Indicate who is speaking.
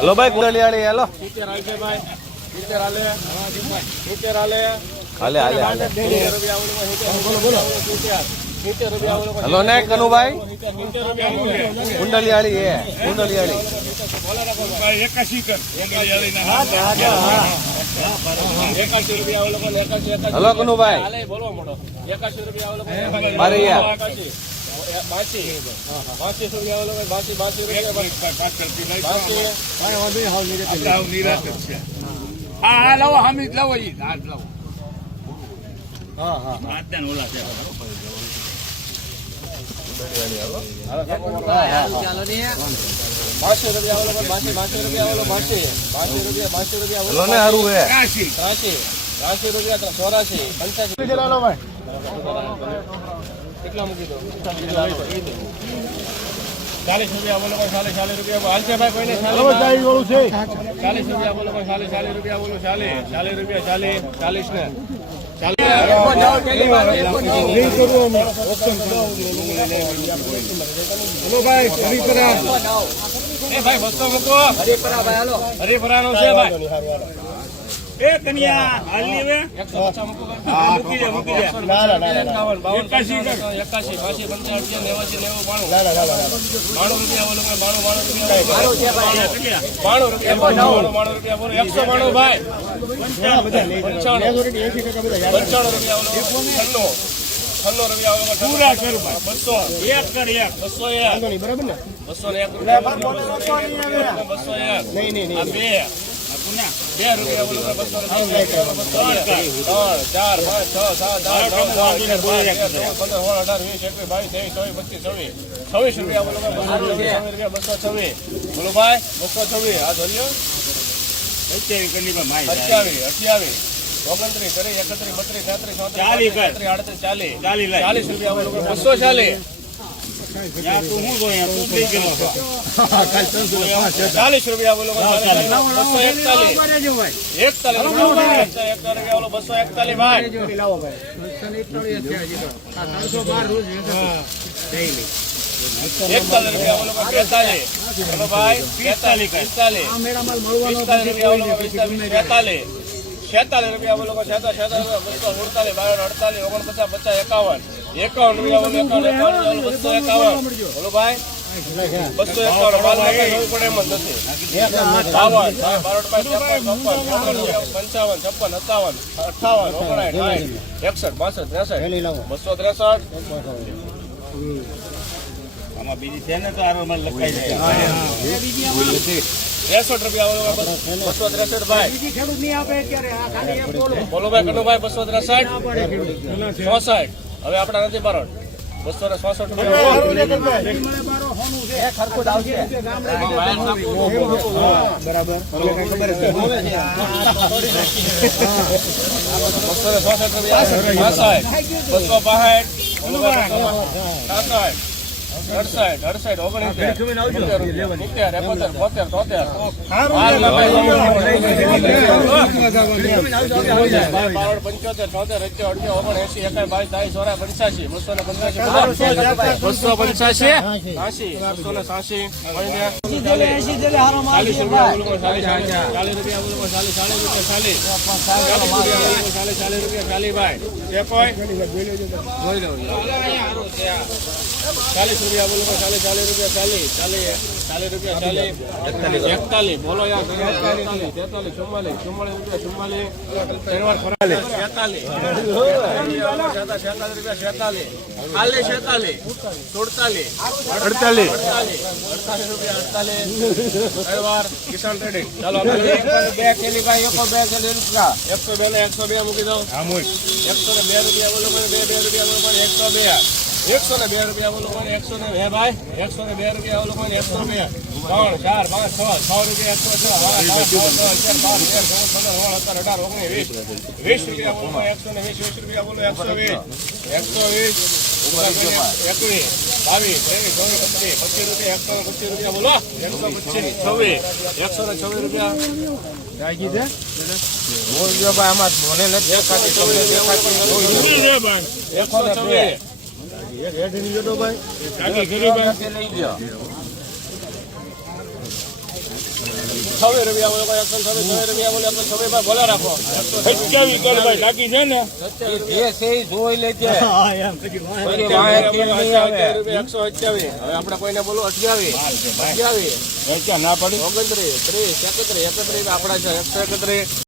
Speaker 1: Hello ભાઈ
Speaker 2: ભાઈ. સિત્તેર હાલે સિત્તેર હાલે
Speaker 1: હાલે હાલે હાલે ને કનુભાઈ.
Speaker 2: સિત્તેર
Speaker 1: આલી. એ કુંડલિયાળી
Speaker 2: એકાશી એકાશી. રૂપિયા
Speaker 1: હલો કનુભાઈ.
Speaker 2: હાલે બોલવા એકાશી રૂપિયા બાસી. રૂપિયા ઓલું બાસી બાસી રૂપિયા બાસી
Speaker 3: હા લાવો હામી લાવો ઈ. હાથ લાવો.
Speaker 2: બાસી રૂપિયા ઓલું બાસી બાસી રૂપિયા ઓલું બાસી. બાસી રૂપિયા બાસી રૂપિયા
Speaker 1: હે.
Speaker 3: કાશી
Speaker 2: ત્રાસી. ત્રાસી રૂપિયા ચોરાસી. પંચ્યાસી. કેટલા મૂકી દો? ચાલીસ રૂપિયા બોલો ચાલીસ રૂપિયા હાલશે ભાઈ કોઈને ચાલીસ? રૂપિયા બોલો કોઈ ચાલીસ ચાલીસ રૂપિયા બોલો ચાલે ચાલીસ રૂપિયા ચાલે ચાલીસ ને. મૂકો નો છે ભાઈ.
Speaker 3: એ કન્યા હાલની હવે?
Speaker 2: મૂકો
Speaker 3: હા મૂકી દે મૂકી દે. એકાશી.
Speaker 2: એકાશી બાસી પંચાવન નેવાસી નેવું બાણું. બાણું રૂપિયા બાણું બાણું રૂપિયા બાણું રૂપિયા. બોલો બાણું બાણું રૂપિયા એકસો બાણું ભાઈ. પંચાણું પંચાણું રૂપિયા છન્નું. રૂપિયા બોલો
Speaker 3: પૂરા કર.
Speaker 2: બસો.
Speaker 3: એક કર એક.
Speaker 2: બસો એક. બરાબર ને? એક રૂપિયા બસો એક. આ બે. બે રૂપિયા બસો ને દસ રૂપિયા, બસો એક. ત્રણ ચાર પાંચ છ સાત આઠ નવ દસ અગિયાર બાર તેર ચૌદ પંદર સોળ અઢાર વીસ એકવીસ બાવીસ ત્રેવીસ ચોવીસ પચીસ છવ્વીસ. છવ્વીસ રૂપિયા બોલો રૂપિયા બસો છવ્વીસ. બોલો ભાઈ છવ્વીસ. આ. અઠ્યાવીસ અઠ્યાવીસ. ઓગણત્રીસ ત્રીસ એકત્રીસ બત્રીસ તેત્રીસ ચોત્રીસ
Speaker 3: ચાલીસ.
Speaker 2: ચાલીસ.
Speaker 3: ચાલી
Speaker 2: ચાલીસ રૂપિયા બસો ચાલીસ. ચાલીસ રૂપિયા બોલો બસો એકતાલીસ એકતાલીસ રૂપિયા બોલો બેતાલીસ બોલો ભાઈ રૂપિયા બોલો છેતાલીસ. રૂપિયા બોલો છેતા અડતાલીસ. ઓગણપચાસ, પચાસ, એકાવન. એકાવન એકાવન એકાવન બસો એકાવન. બોલો ભાઈ. બસો એકાવન બાર પડે એમ જ નથી. બાવન ચોપન પંચાવન છપ્પન સત્તાવન અઠાવન ઓગણાઠ સાઠ એકસઠ બાસઠ ત્રેસઠ. બસો ત્રેસઠ.
Speaker 3: આમાં બીજી છે ને તો આરો મને લખાઈ જાય.
Speaker 2: ત્રેસઠ રૂપિયા બસો ત્રેસઠ ભાઈ. બોલો ભાઈ કનુભાઈ બસો ત્રેસઠ. ચોસઠ. હવે આપણા નથી બારોટ બસો ને છસઠ રૂપિયા બસો ને છસઠ બસો પાસઠ અડસઠ અડસઠ ઓગણીસ પંચોતેર ચોતેર અઠ્યોતેર અઠ્યો ઓગણએંસી એકાઈ બાવીસ બાવીસ ચોરા પંચ્યાસી બસો ને પંચ્યાસી બસો પંચ્યાસી સાસી બસો ને સાસી. ચાલીસ રૂપિયા બોલો ચાલીસ ચાલીસ રૂપિયા બોલો ચાલીસ ચાલીસ રૂપિયા ચાલીસ. રૂપિયા ભાઈ. ચાલીસ રૂપિયા બોલો ચાલીસ ચાલીસ રૂપિયા ચાલીસ ચાલીસ ચાલીસ રૂપિયા ચાલીસ એકતાલીસ. બોલો યાર તેતાલીસ ચુમ્માલીસ ચુમ્માલીસ રૂપિયા ચુમ્માલીસ ત્રણ વાર છેતાલીસ. છેતાલીસ રૂપિયા છેતાલીસ. ચાલીસ છેતાલીસ. સુડતાલીસ. અડતાલીસ. અડતાલીસ. રૂપિયા અડતાલીસ. ત્રણ કિસાન ટ્રેડિંગ ચાલો બે. કેલી ભાઈ એકો બે કેલી રૂપિયા એકસો બે ને એકસો બે મૂકી દઉં. એકસો ને બે રૂપિયા બોલો બે બે રૂપિયા બોલો એકસો બે. એકસો ને બે રૂપિયા બોલો મને એકસો ને બે ભાઈ? એકસો ને બે રૂપિયા બોલો મને એકસો બે. ત્રણ ચાર પાંચ છ. છ રૂપિયા એકસો છ. અઢાર ઓગણીસ વીસ. વીસ રૂપિયા બોલો એકસો ને વીસ વીસ રૂપિયા બોલો એકસો વીસ. એકસો વીસ. એકવીસ. બાવીસ. ત્રેવીસ ચોવીસ પચીસ. પચીસ રૂપિયા એકસો ને પચીસ રૂપિયા બોલો. એકસો પચીસ છવ્વીસ. એકસો ને છવ્વીસ રૂપિયા. મને નથી દેખાતી તમને દેખાતી
Speaker 3: મૂકી
Speaker 2: છવ્વીસ રૂપિયા બોલો રૂપિયા બોલો એકસો છવ્વીસ ભાઈ બોલો રાખો
Speaker 3: સત્યાવીસ કરો ભાઈ બાકી છે
Speaker 2: એકસો અઠ્યાવીસ હવે કોઈને બોલો અઠ્યાવીસ અઠ્યાવીસ
Speaker 3: ના પડી
Speaker 2: ઓગણત્રીસ ત્રીસ એકત્રીસ એકત્રીસ આપણા છે એકસો એકત્રીસ.